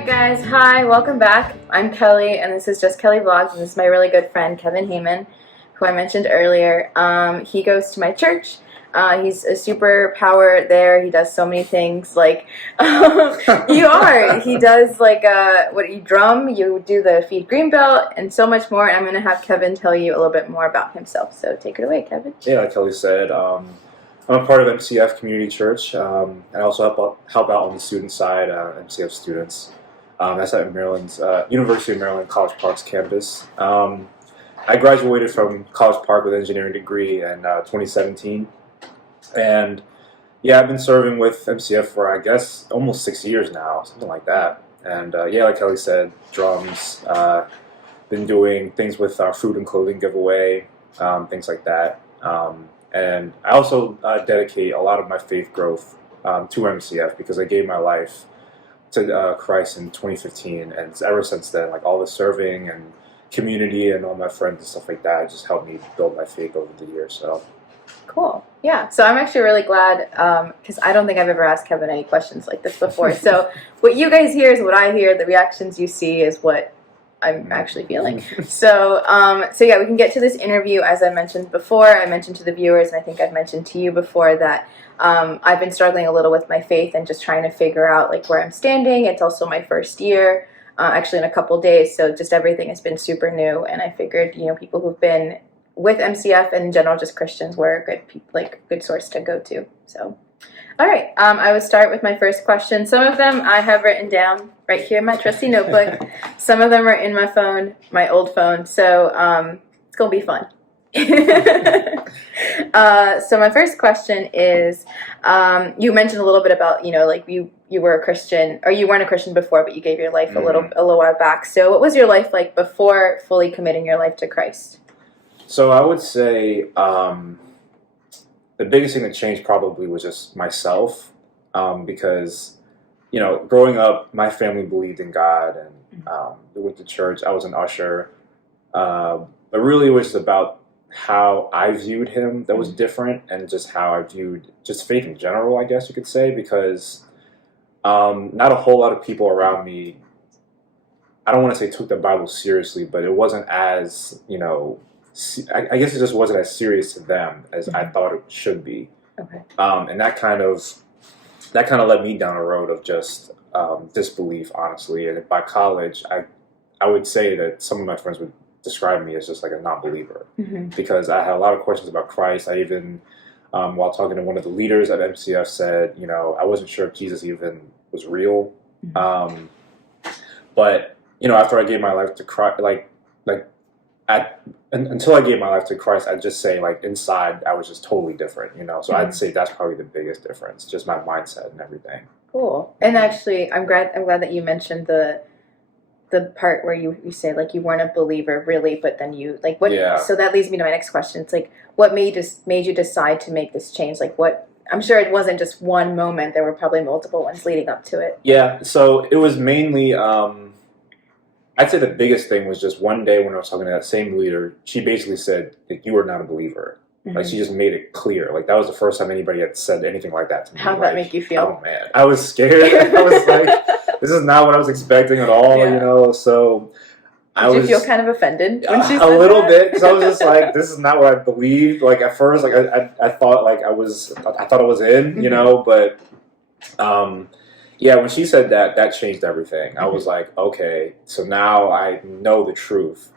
Alright guys, hi, welcome back. I'm Kelly and this is Just Kelly Vlogs, and this is my really good friend Kevin Heyman, who I mentioned earlier. He goes to my church. He's a superpower there. He does so many things, like, you are. He does, like, you drum, you do the Feed Greenbelt, and so much more. I'm going to have Kevin tell you a little bit more about himself, so take it away, Kevin. Yeah, like Kelly said, I'm a part of MCF Community Church. I also help out on the student side, MCF students. That's at Maryland's University of Maryland College Park's campus. I graduated from College Park with an engineering degree in 2017. And yeah, I've been serving with MCF for, I guess, almost 6 years now, something like that. And yeah, like Kelly said, drums, been doing things with our food and clothing giveaway, things like that. And I also dedicate a lot of my faith growth to MCF because I gave my life to Christ in 2015, and ever since then, like all the serving and community and all my friends and stuff like that just helped me build my faith over the years. So cool. Yeah, so I'm actually really glad because I don't think I've ever asked Kevin any questions like this before. So what you guys hear is what I hear. The reactions you see is what I'm actually feeling. So yeah, we can get to this interview. As I mentioned before, I mentioned to the viewers, and I think I've mentioned to you before, that I've been struggling a little with my faith and just trying to figure out like where I'm standing. It's also my first year, actually in a couple days, so just everything has been super new. And I figured, people who've been with MCF and in general, just Christians, were a good source to go to. So. All right, I would start with my first question. Some of them I have written down right here in my trusty notebook. Some of them are in my phone, my old phone, so it's going to be fun. So my first question is, you mentioned a little bit about, like you were a Christian, or you weren't a Christian before, but you gave your life a little while back. So what was your life like before fully committing your life to Christ? So I would say the biggest thing that changed probably was just myself, because, growing up, my family believed in God, and we went to church. I was an usher. But really it was about how I viewed him that was different, and just how I viewed just faith in general, I guess you could say, because not a whole lot of people around me, I don't want to say took the Bible seriously, but it wasn't as, I guess it just wasn't as serious to them as I thought it should be. Okay. And that kind of led me down a road of just disbelief, honestly. And by college, I would say that some of my friends would describe me as just like a non-believer, because I had a lot of questions about Christ. I even, while talking to one of the leaders at MCF, said, I wasn't sure if Jesus even was real. But after I gave my life to Christ, until I gave my life to Christ, I'd just say, like, inside I was just totally different, So I'd say that's probably the biggest difference, just my mindset and everything. Cool. And actually, I'm glad that you mentioned the part where you say, like, you weren't a believer really, but then you, like, what? Yeah. So that leads me to my next question. It's like, what made you decide to make this change? Like, what? I'm sure it wasn't just one moment. There were probably multiple ones leading up to it. Yeah. So it was mainly. I'd say the biggest thing was just one day when I was talking to that same leader, she basically said that you are not a believer. Like, she just made it clear. Like, that was the first time anybody had said anything like that to me. How'd that make you feel? Oh, man. I was scared. I was like, this is not what I was expecting at all, so Did you feel kind of offended when she said a little bit, because I was just like, this is not what I believed. Like, at first, like, I thought, like, I thought I was in, but yeah, when she said that, that changed everything. I was like, okay, so now I know the truth.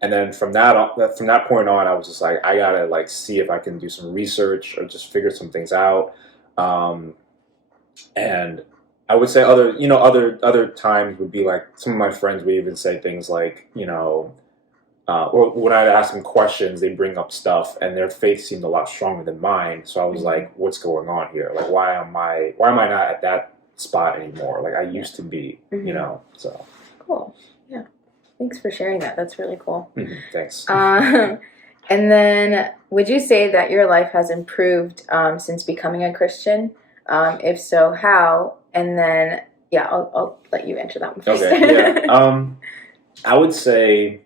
And then from that point on, I was just like, I gotta, like, see if I can do some research or just figure some things out. And I would say other times would be like, some of my friends would even say things like, or when I ask them questions, they bring up stuff, and their faith seemed a lot stronger than mine. So I was like, what's going on here? Like, why am I not at that spot anymore? Like I used to be, so. Cool. Yeah. Thanks for sharing that. That's really cool. Thanks. And then, would you say that your life has improved since becoming a Christian? If so, how? And then, yeah, I'll let you answer that one first. Okay. Yeah. I would say.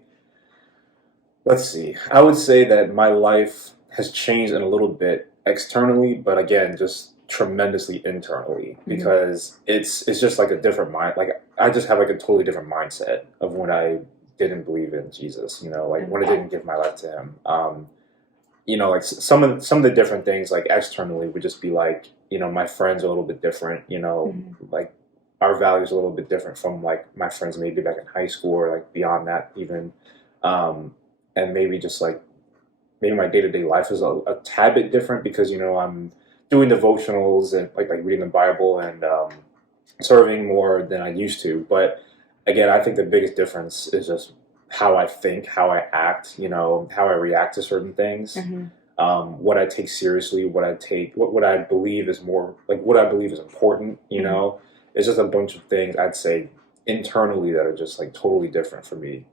Let's see. I would say that my life has changed in a little bit externally, but again, just tremendously internally because it's just like a different mind. Like I just have like a totally different mindset of when I didn't believe in Jesus. You know, like when I didn't give my life to Him. You know, like some of the different things like externally would just be like, you know, my friends are a little bit different. You know, like our values are a little bit different from like my friends maybe back in high school or like beyond that even, and maybe just like maybe my day-to-day life is a tad bit different because, you know, I'm doing devotionals and like reading the Bible and serving more than I used to. But again, I think the biggest difference is just how I think, how I act, you know, how I react to certain things, what I take seriously, what I believe is more like what I believe is important, you know. It's just a bunch of things I'd say internally that are just like totally different for me.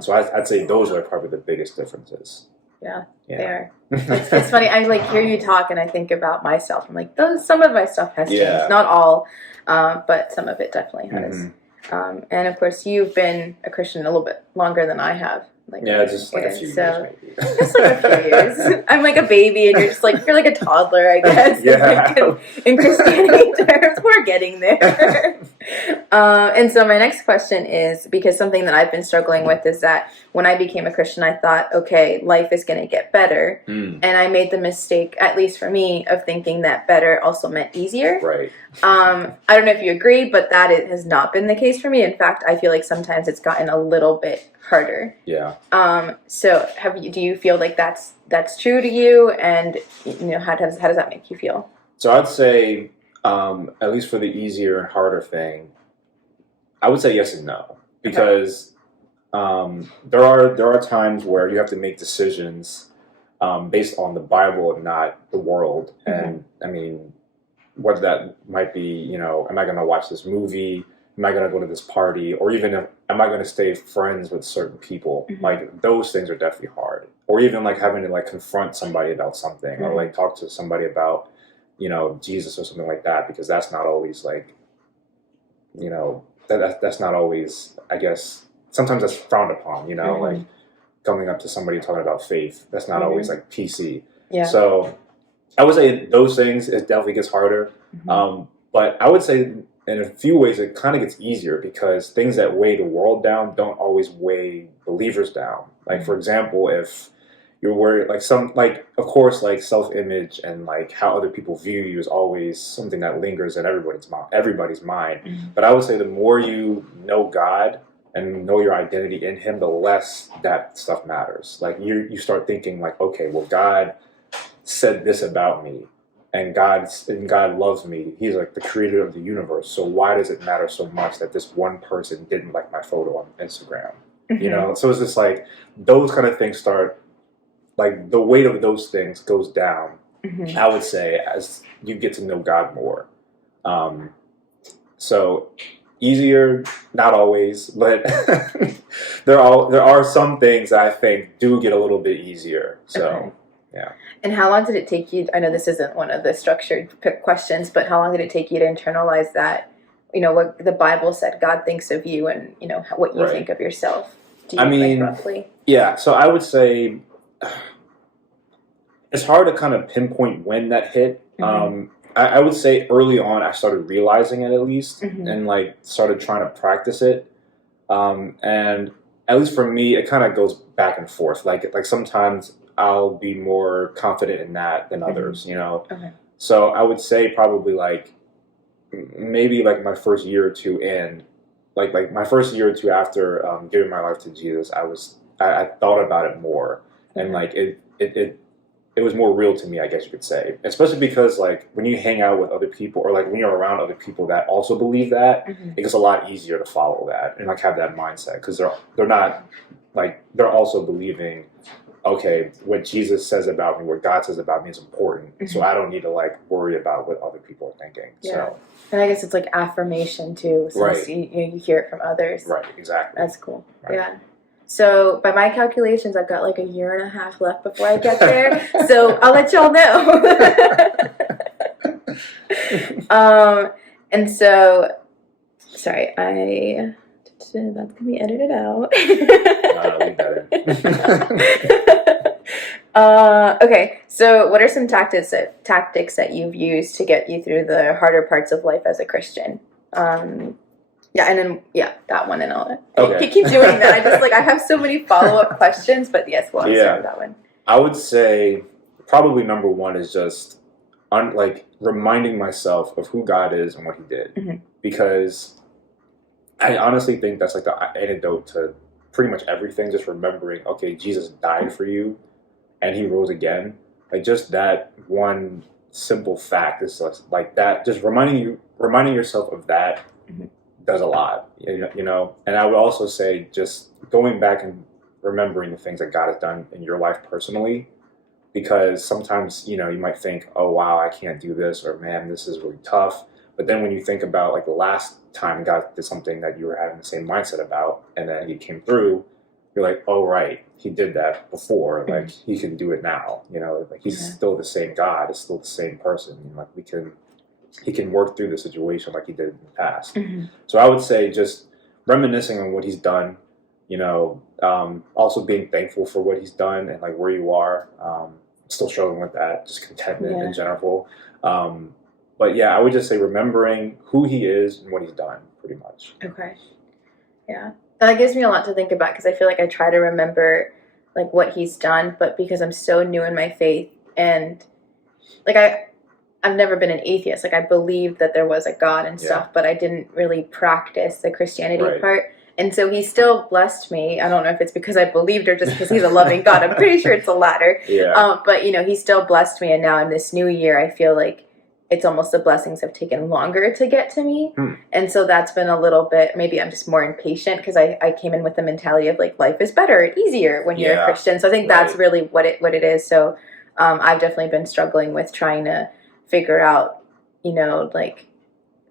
So I'd say those are probably the biggest differences. Yeah, they are. It's funny. I like hear you talk, and I think about myself. I'm like, some of my stuff has changed, not all, but some of it definitely has. And of course, you've been a Christian a little bit longer than I have. Like, just like a few years, maybe. Just like a few years. I'm like a baby, and you're like a toddler, I guess. In Christianity terms, we're getting there. And so my next question is, because something that I've been struggling with is that when I became a Christian, I thought, okay, life is going to get better. And I made the mistake, at least for me, of thinking that better also meant easier. Right. I don't know if you agree, but has not been the case for me. In fact, I feel like sometimes it's gotten a little bit harder. Yeah. So do you feel like that's true to you? And, you know, how does that make you feel? So I'd say, at least for the easier and harder thing, I would say yes and no, because there are times where you have to make decisions based on the Bible and not the world. And I mean, whether that might be, you know, am I going to watch this movie? Am I going to go to this party? Or even am I going to stay friends with certain people? Like those things are definitely hard. Or even like having to like confront somebody about something or like talk to somebody about, you know, Jesus or something like that, because that's not always like, you know, that's not always, I guess, sometimes that's frowned upon, you know, like coming up to somebody talking about faith. That's not always like PC. Yeah. So I would say those things, it definitely gets harder. But I would say in a few ways it kind of gets easier because things that weigh the world down don't always weigh believers down. Like, for example, if you're worried, like of course, like self-image and like how other people view you is always something that lingers in everybody's mind. But I would say the more you know God and know your identity in Him, the less that stuff matters. Like you start thinking like, okay, well, God said this about me, and God loves me. He's like the creator of the universe. So why does it matter so much that this one person didn't like my photo on Instagram? You know, so it's just like those kind of things start, like the weight of those things goes down. I would say as you get to know God more. So easier, not always, but there are some things that I think do get a little bit easier. So. Yeah. And how long did it take you? I know this isn't one of the structured questions, but how long did it take you to internalize that, you know, what the Bible said God thinks of you and, you know, what you think of yourself? Do you, I mean, like, roughly? Yeah. So I would say it's hard to kind of pinpoint when that hit. I would say early on I started realizing it at least and like started trying to practice it. And at least for me, it kind of goes back and forth. Like sometimes I'll be more confident in that than others, you know? So I would say probably like, maybe like my first year or two in, like my first year or two after giving my life to Jesus, I thought about it more. And like it was more real to me, I guess you could say. Especially because like when you hang out with other people or like when you're around other people that also believe that, it gets a lot easier to follow that and like have that mindset. Because they're not like, they're also believing, okay, what Jesus says about me, what God says about me is important. So I don't need to like worry about what other people are thinking. Yeah. So, and I guess it's like affirmation too. Since you hear it from others. Right, exactly. That's cool. Right. Yeah. So by my calculations, I've got like a year and a half left before I get there. So I'll let y'all know. And so, sorry, that's gonna be edited out. Leave that in. Okay, so what are some tactics that you've used to get you through the harder parts of life as a Christian? Yeah, and then that one and all that. Okay. Keep doing that. I just I have so many follow-up questions, but yes, we'll answer that one. I would say probably number one is just reminding myself of who God is and what He did, because I honestly think that's like the antidote to pretty much everything. Just remembering, okay, Jesus died for you, and He rose again. Like just that one simple fact is like that. Just reminding yourself of that does a lot, you know. And I would also say just going back and remembering the things that God has done in your life personally, because sometimes you might think, oh wow, I can't do this, or man, this is really tough. But then when you think about like the last time God did something that you were having the same mindset about, and then He came through, you're like, oh right, He did that before, like He can do it now. Like He's still the same God, is still the same person. Like He can work through the situation like He did in the past. So I would say just reminiscing on what He's done, also being thankful for what He's done and like where you are. Still struggling with that, just contentment in general. But yeah, I would just say remembering who He is and what He's done, pretty much. Okay. Yeah. That gives me a lot to think about, because I feel like I try to remember like what He's done, but because I'm so new in my faith, and like I've never been an atheist. Like I believed that there was a God and stuff, but I didn't really practice the Christianity part. And so He still blessed me. I don't know if it's because I believed or just because He's a loving God. I'm pretty sure it's the latter. But He still blessed me, and now in this new year, I feel like it's almost the blessings have taken longer to get to me. And so that's been a little bit, maybe I'm just more impatient, because I came in with the mentality of like life is better and easier when you're a Christian. So I think that's really what it is. So I've definitely been struggling with trying to figure out, like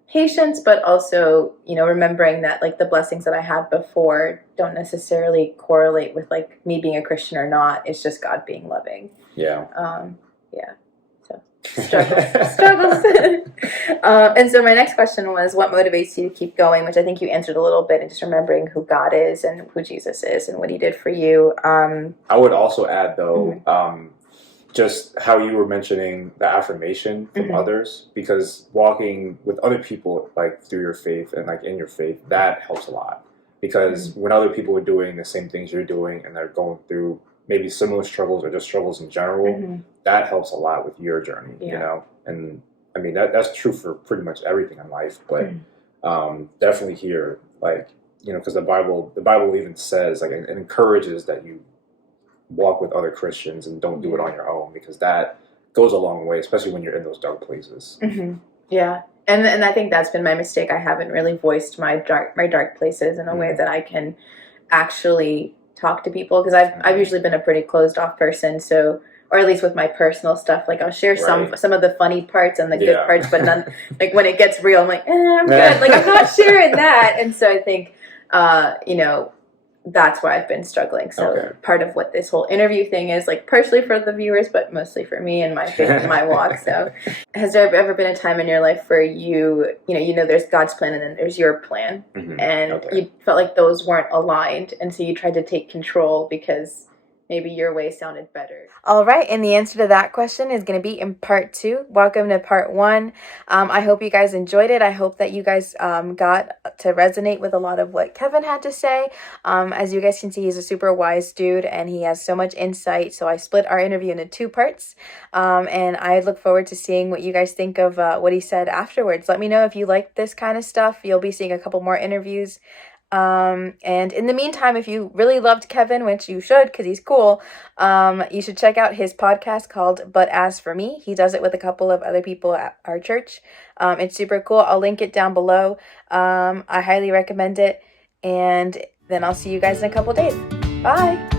patience, but also, remembering that like the blessings that I had before don't necessarily correlate with like me being a Christian or not. It's just God being loving. So struggles. And so my next question was, what motivates you to keep going? Which I think you answered a little bit, and just remembering who God is and who Jesus is and what He did for you. I would also add though, just how you were mentioning the affirmation from others, because walking with other people like through your faith and like in your faith, that helps a lot, because when other people are doing the same things you're doing and they're going through maybe similar struggles or just struggles in general, that helps a lot with your journey, and I mean that's true for pretty much everything in life, but definitely here, like because the Bible even says like it encourages that you walk with other Christians and don't do it on your own, because that goes a long way, especially when you're in those dark places. Yeah, and I think that's been my mistake. I haven't really voiced my dark places in a way that I can actually talk to people, because I've usually been a pretty closed off person. So, or at least with my personal stuff, like I'll share some of the funny parts and the good parts, but none like when it gets real, I'm like, I'm good. Like I'm not sharing that. And so I think that's why I've been struggling. So part of what this whole interview thing is, like partially for the viewers, but mostly for me and my faith and my walk. So has there ever been a time in your life where you there's God's plan and then there's your plan, and you felt like those weren't aligned, and so you tried to take control because maybe your way sounded better? All right, and the answer to that question is going to be in part 2. Welcome to part 1. I hope you guys enjoyed it. I hope that you guys got to resonate with a lot of what Kevin had to say. As you guys can see, he's a super wise dude, and he has so much insight. So I split our interview into 2 parts, and I look forward to seeing what you guys think of what he said afterwards. Let me know if you like this kind of stuff. You'll be seeing a couple more interviews. And in the meantime, if you really loved Kevin, which you should because he's cool, you should check out his podcast called But As For Me. He does it with a couple of other people at our church. It's super cool. I'll link it down below. I highly recommend it. And then I'll see you guys in a couple days. Bye!